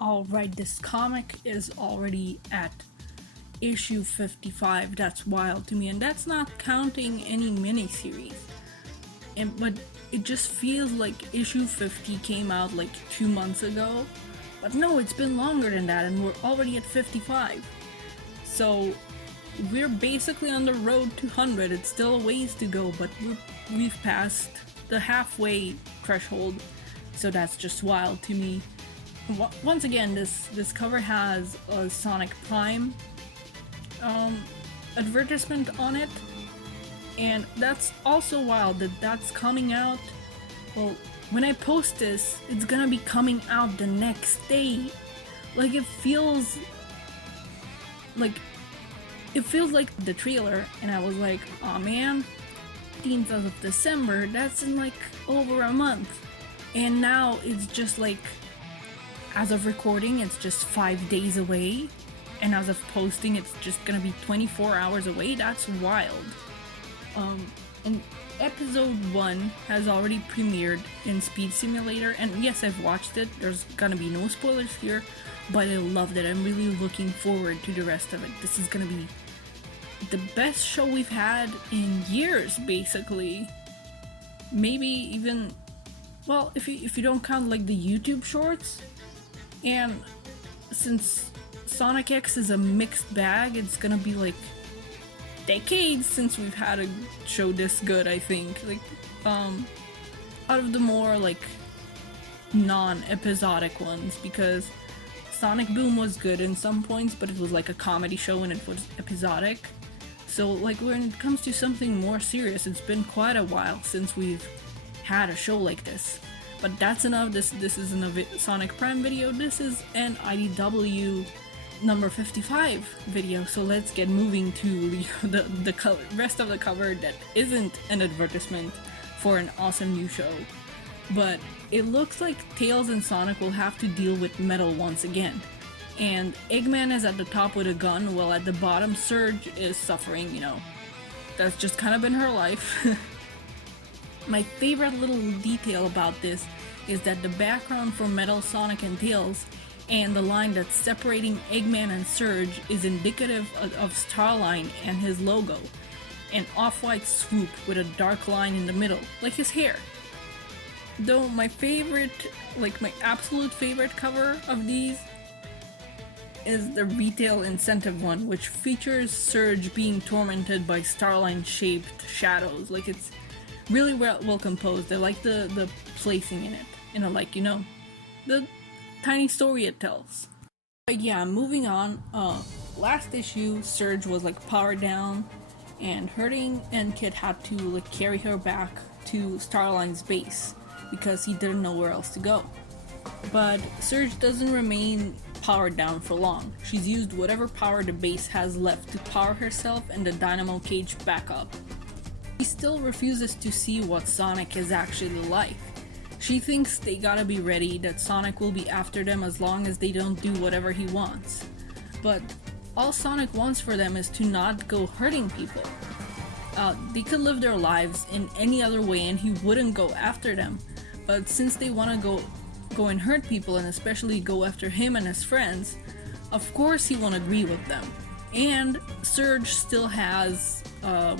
Alright, this comic is already at issue 55. That's wild to me, and that's not counting any miniseries. But it just feels like issue 50 came out like 2 months ago. But no, it's been longer than that, and we're already at 55. So we're basically on the road to 100. It's still a ways to go, but we've passed the halfway threshold. So that's just wild to me. Once again, this cover has a Sonic Prime advertisement on it, and that's also wild that that's coming out. Well, when I post this, it's gonna be coming out the next day. Like it feels like the trailer, and I was like, oh man, 15th of December, that's in like over a month. And now it's just like, as of recording, it's just 5 days away, and as of posting, it's just gonna be 24 hours away. That's wild. And episode 1 has already premiered in Speed Simulator, and yes, I've watched it. There's gonna be no spoilers here, but I loved it. I'm really looking forward to the rest of it. This is gonna be the best show we've had in years, basically. Maybe even, well, if you don't count like the YouTube shorts. And since Sonic X is a mixed bag, it's gonna be like decades since we've had a show this good, I think. Like, out of the more like non-episodic ones, because Sonic Boom was good in some points, but it was like a comedy show and it was episodic. So like when it comes to something more serious, it's been quite a while since we've had a show like this. But that's enough. This isn't a Sonic Prime video. This is an IDW number 55 video. So let's get moving to the rest of the cover that isn't an advertisement for an awesome new show. But it looks like Tails and Sonic will have to deal with Metal once again. And Eggman is at the top with a gun, while at the bottom Surge is suffering, you know. That's just kind of been her life. My favorite little detail about this is that the background for Metal, Sonic, and Tails and the line that's separating Eggman and Surge is indicative of Starline and his logo. An off-white swoop with a dark line in the middle, like his hair. Though my favorite, like my absolute favorite cover of these is the retail incentive one, which features Surge being tormented by Starline-shaped shadows. Like it's really well composed. I like the placing in it, and I like, you know, the tiny story it tells. But yeah, moving on. Last issue, Surge was like powered down and hurting, and Kid had to like carry her back to Starline's base because he didn't know where else to go. But Surge doesn't remain powered down for long. She's used whatever power the base has left to power herself and the dynamo cage back up. She still refuses to see what Sonic is actually like. She thinks they gotta be ready, that Sonic will be after them as long as they don't do whatever he wants. But all Sonic wants for them is to not go hurting people. They could live their lives in any other way and he wouldn't go after them. But since they want to go and hurt people, and especially go after him and his friends, of course he won't agree with them. And Surge still has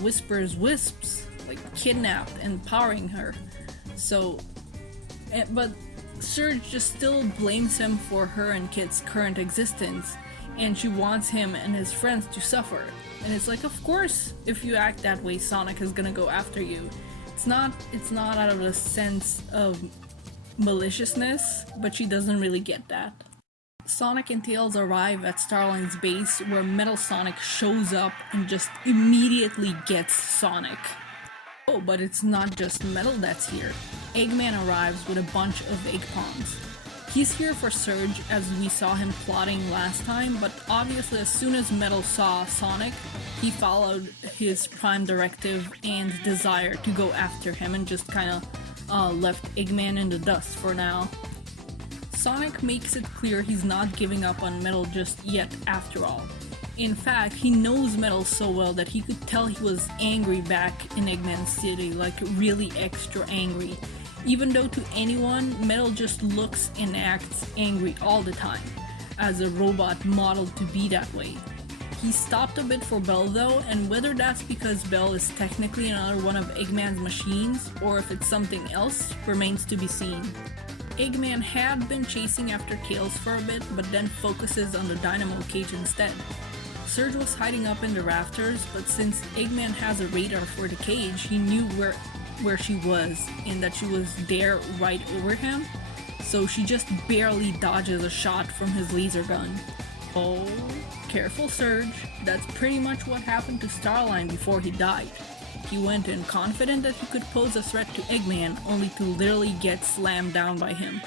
Whisper's wisps, like kidnapped and powering her. So, but Surge just still blames him for her and Kid's current existence, and she wants him and his friends to suffer. And it's like, of course, if you act that way, Sonic is gonna go after you. It's not out of a sense of maliciousness, but she doesn't really get that. Sonic and Tails arrive at Starline's base, where Metal Sonic shows up and just immediately gets Sonic. Oh, but it's not just Metal that's here. Eggman arrives with a bunch of egg pawns. He's here for Surge, as we saw him plotting last time, but obviously as soon as Metal saw Sonic, he followed his prime directive and desire to go after him and just kinda left Eggman in the dust for now. Sonic makes it clear he's not giving up on Metal just yet after all. In fact, he knows Metal so well that he could tell he was angry back in Eggman City, like really extra angry. even though to anyone, Metal just looks and acts angry all the time, as a robot modeled to be that way. He stopped a bit for Bell though, and whether that's because Bell is technically another one of Eggman's machines, or if it's something else, remains to be seen. Eggman had been chasing after Tails for a bit, but then focuses on the dynamo cage instead. Surge was hiding up in the rafters, but since Eggman has a radar for the cage, he knew where she was, and that she was there right over him, so she just barely dodges a shot from his laser gun. Oh, careful Surge, that's pretty much what happened to Starline before he died. He went in confident that he could pose a threat to Eggman, only to literally get slammed down by him.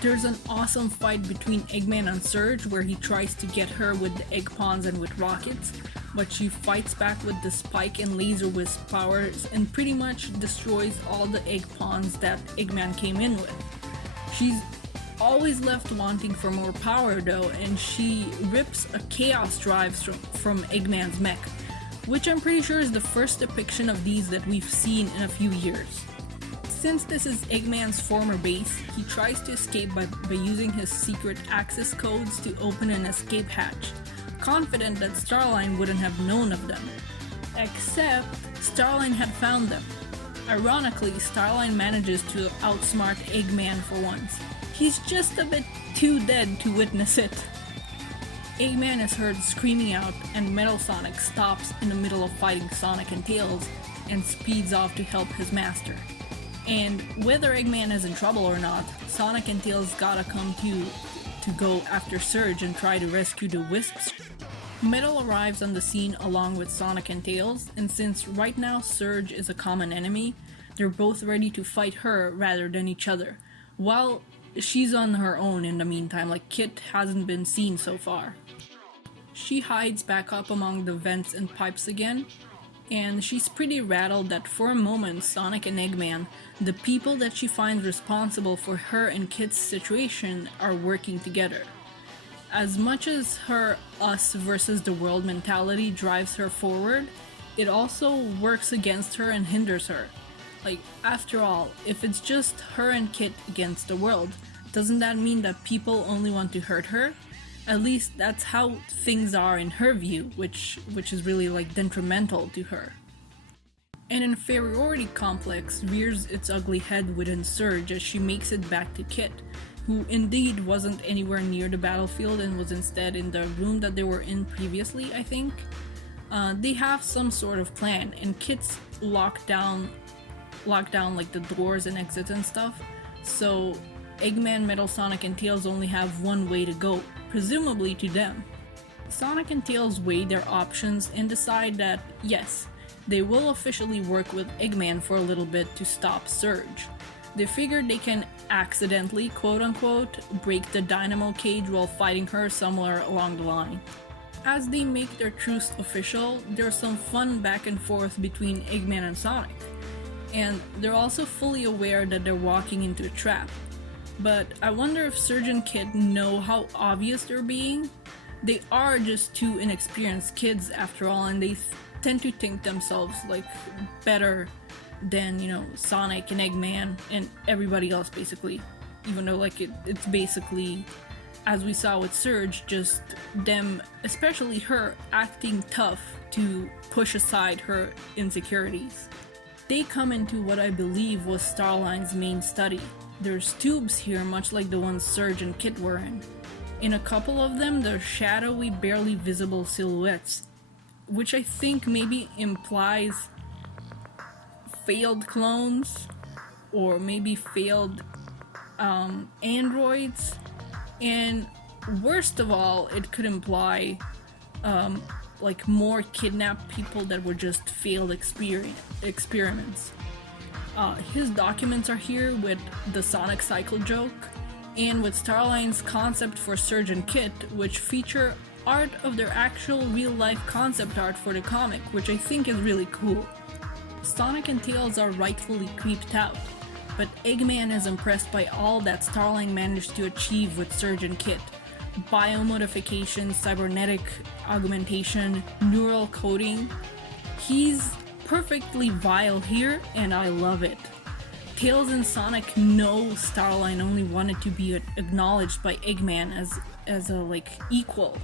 There's an awesome fight between Eggman and Surge where he tries to get her with the egg pawns and with rockets, but she fights back with the spike and laser wisp powers and pretty much destroys all the egg pawns that Eggman came in with. She's always left wanting for more power though, and she rips a chaos drive from Eggman's mech, which I'm pretty sure is the first depiction of these that we've seen in a few years. Since this is Eggman's former base, he tries to escape by using his secret access codes to open an escape hatch, confident that Starline wouldn't have known of them. Except, Starline had found them. Ironically, Starline manages to outsmart Eggman for once. He's just a bit too dead to witness it. Eggman is heard screaming out, and Metal Sonic stops in the middle of fighting Sonic and Tails and speeds off to help his master. And whether Eggman is in trouble or not, Sonic and Tails gotta come to go after Surge and try to rescue the Wisps. Metal arrives on the scene along with Sonic and Tails, and since right now Surge is a common enemy, they're both ready to fight her rather than each other, while she's on her own in the meantime, like Kit hasn't been seen so far. She hides back up among the vents and pipes again, and she's pretty rattled that for a moment Sonic and Eggman, the people that she finds responsible for her and Kit's situation, are working together. As much as her us versus the world mentality drives her forward, it also works against her and hinders her. Like, after all, if it's just her and Kit against the world, doesn't that mean that people only want to hurt her? At least that's how things are in her view, which is really like detrimental to her. An inferiority complex rears its ugly head within Surge as she makes it back to Kit, who indeed wasn't anywhere near the battlefield and was instead in the room that they were in previously, I think. They have some sort of plan, and Kit's locked down like the doors and exits and stuff, so Eggman, Metal Sonic, and Tails only have one way to go, presumably to them. Sonic and Tails weigh their options and decide that, yes, they will officially work with Eggman for a little bit to stop Surge. They figure they can accidentally, quote-unquote, break the dynamo cage while fighting her somewhere along the line. As they make their truce official, there's some fun back and forth between Eggman and Sonic, and they're also fully aware that they're walking into a trap. But I wonder if Surge and Kit know how obvious they're being. They are just two inexperienced kids after all, and they tend to think themselves like better than, you know, Sonic and Eggman and everybody else basically. Even though like it's basically, as we saw with Surge, just them, especially her, acting tough to push aside her insecurities. They come into what I believe was Starline's main study. There's tubes here much like the ones Surge and Kit were in. In a couple of them, they're shadowy, barely visible silhouettes, which I think maybe implies failed clones, or maybe failed androids, and worst of all, it could imply like more kidnapped people that were just failed experiments. His documents are here with the Sonic Cycle joke, and with Starline's concept for Surge and Kit, which feature art of their actual real-life concept art for the comic, which I think is really cool. Sonic and Tails are rightfully creeped out, but Eggman is impressed by all that Starline managed to achieve with Surge and Kit. Biomodification, cybernetic augmentation, neural coding. He's perfectly vile here, and I love it. Tails and Sonic know Starline only wanted to be acknowledged by Eggman as a like equal,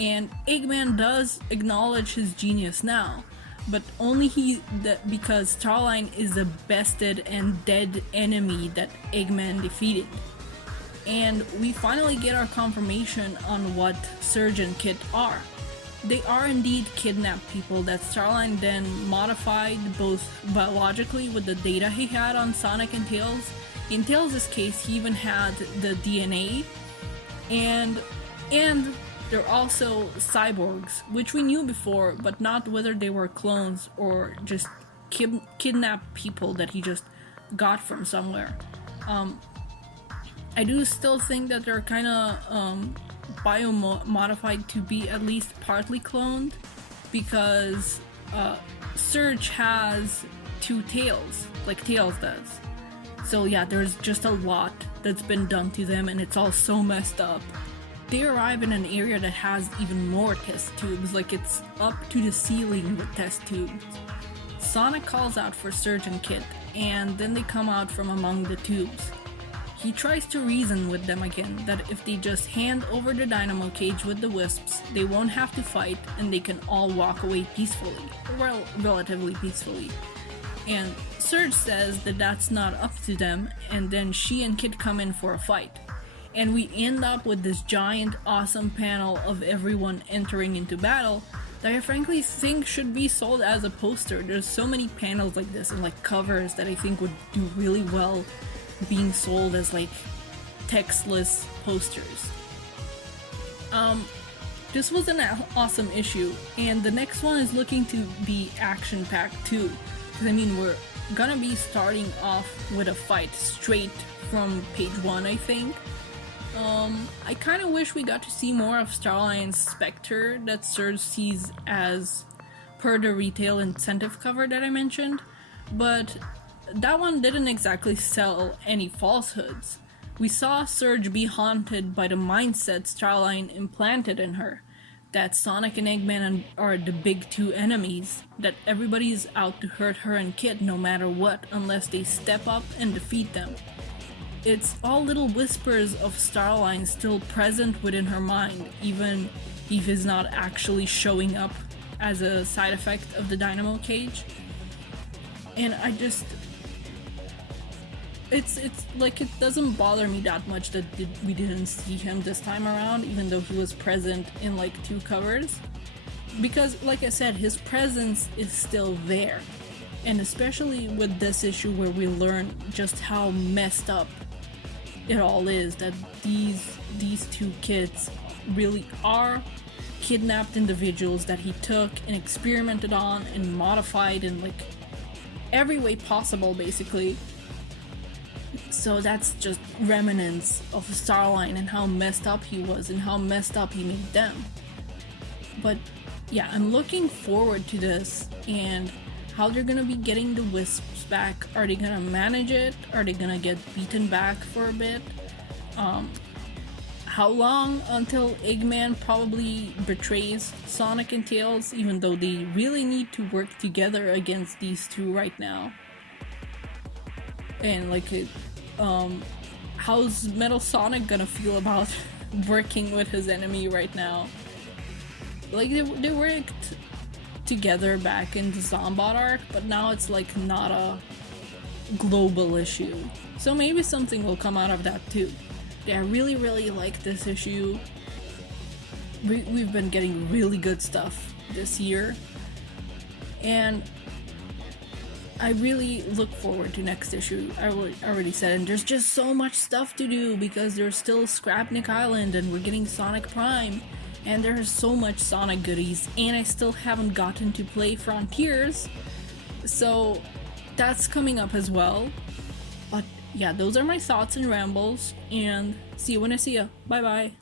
and Eggman does acknowledge his genius now, but only because Starline is the bested and dead enemy that Eggman defeated. And we finally get our confirmation on what Surge and Kit are. They are indeed kidnapped people that Starline then modified both biologically with the data he had on Sonic and Tails. In Tails' case, he even had the DNA, and they're also cyborgs, which we knew before, but not whether they were clones or just kidnapped people that he just got from somewhere. I do still think that they're kind of bio-modified to be at least partly cloned, because Surge has two tails, like Tails does. So yeah, there's just a lot that's been done to them, and it's all so messed up. They arrive in an area that has even more test tubes, like it's up to the ceiling with test tubes. Sonic calls out for Surge and Kit, and then they come out from among the tubes. He tries to reason with them again that if they just hand over the dynamo cage with the wisps, they won't have to fight and they can all walk away peacefully, well, relatively peacefully. And Surge says that that's not up to them, and then she and Kit come in for a fight. And we end up with this giant awesome panel of everyone entering into battle that I frankly think should be sold as a poster. There's so many panels like this and like covers that I think would do really well being sold as like textless posters. This was an awesome issue, and the next one is looking to be action-packed too. Because I mean, we're gonna be starting off with a fight straight from page 1, I think. I kind of wish we got to see more of Starline's Spectre that Surge sees as per the retail incentive cover that I mentioned, but that one didn't exactly sell any falsehoods. We saw Surge be haunted by the mindset Starline implanted in her, that Sonic and Eggman are the big two enemies, that everybody's out to hurt her and Kit no matter what unless they step up and defeat them. It's all little whispers of Starline still present within her mind, even if he's not actually showing up as a side effect of the dynamo cage. And I just... It's like, it doesn't bother me that much that we didn't see him this time around, even though he was present in like 2 covers. Because, like I said, his presence is still there. And especially with this issue where we learn just how messed up it all is, that these 2 kids really are kidnapped individuals that he took and experimented on and modified in like every way possible, basically. So that's just remnants of Starline and how messed up he was and how messed up he made them. But yeah, I'm looking forward to this and how they're gonna be getting the wisps back. Are they gonna manage it? Are they gonna get beaten back for a bit? How long until Eggman probably betrays Sonic and Tails, even though they really need to work together against these 2 right now? And like, how's Metal Sonic gonna feel about working with his enemy right now? Like, they worked together back in the Zombot arc, but now it's like not a global issue. So maybe something will come out of that too. Yeah, I really, really like this issue. We've been getting really good stuff this year, and I really look forward to next issue. I already said, and there's just so much stuff to do because there's still Scrapnik Island and we're getting Sonic Prime, and there's so much Sonic goodies, and I still haven't gotten to play Frontiers, so that's coming up as well. But yeah, those are my thoughts and rambles, and see you when I see ya. Bye bye.